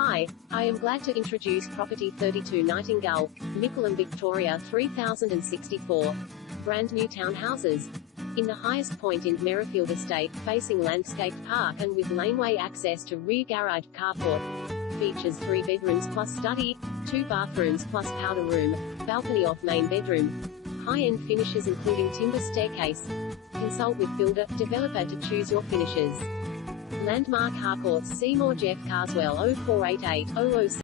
Hi, I am glad to introduce property 32 Nightingale, Mickleham, Victoria 3064. Brand new townhouses. In the highest point in Merrifield Estate, facing landscaped park and with laneway access to rear garage carport. Features 3 bedrooms plus study, 2 bathrooms plus powder room, balcony off main bedroom. High-end finishes including timber staircase. Consult with builder, developer to choose your finishes. Landmark Harcourts. See more Jeff Carswell 0488 006